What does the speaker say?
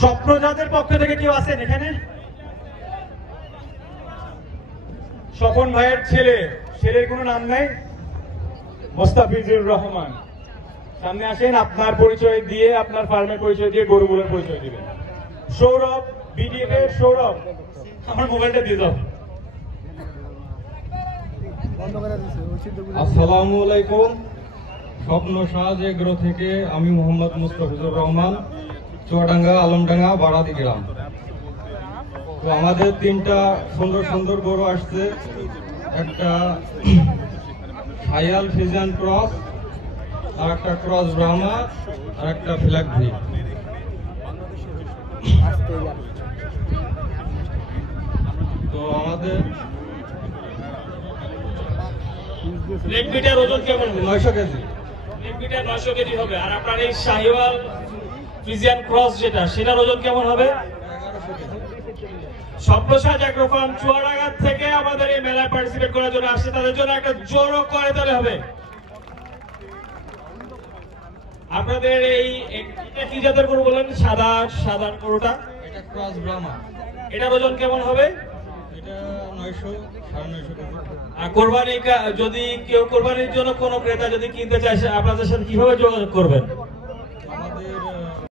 স্বপ্নজাতের পক্ষ থেকে কেউ আছেন এখানে? স্বপন ভাইয়ের ছেলের কোনো নাম নাই? মোস্তাফিজুর রহমান, সামনে আসেন, আপনার পরিচয় দিয়ে, আপনার ফার্মের পরিচয় দিয়ে গরুগুলোর পরিচয় দিবেন। সৌরভ, বিডিএফ এর সৌরভ, আমার মোবাইলটা দিয়ে দাও। আসসালামু আলাইকুম। স্বপ্ন সাজ এগ্রো থেকে আমি মোহাম্মদ মুস্তাফিজুর রহমান, চুয়াডাঙ্গা আলমডাঙ্গা বারাদি গ্রাম। তো আমাদের তিনটা সুন্দর সুন্দর গরু আসছে, একটা হাইয়াল ফিজিয়ান ক্রস, আর একটা ক্রস ব্রাহ্মা, আর একটা ফ্ল্যাগ ভি। তো আমাদের লেগ মিটার ওজন কেমন হবে? 900 কেজি। লেগ মিটার 900 কেজি হবে। আর আপনার এই শাহিওয়াল ফ্রিজিয়ান ক্রস যেটা, সেটার ওজন কেমন হবে? 1100 কেজি। স্বপ্নসাজ এগ্রো ফার্ম চুয়াডাঙ্গা থেকে আমাদের এই মেলায় পার্টিসিপেট করার জন্য আসছে, তাদের জন্য একটা জোরও করে দিতে হবে। আপনাদের এটা কি জাতের গরু বলেন? সাদা গরুটা, এটা ক্রস ব্রাহ্মা। এটার ওজন কেমন হবে? এটা 900 950 কেজি। আর কোরবানি, যদি কেউ কোরবানির জন্য কোনো ক্রেতা যদি কিনতে চায়, আপনাদের সাথে কিভাবে যোগাযোগ করবেন?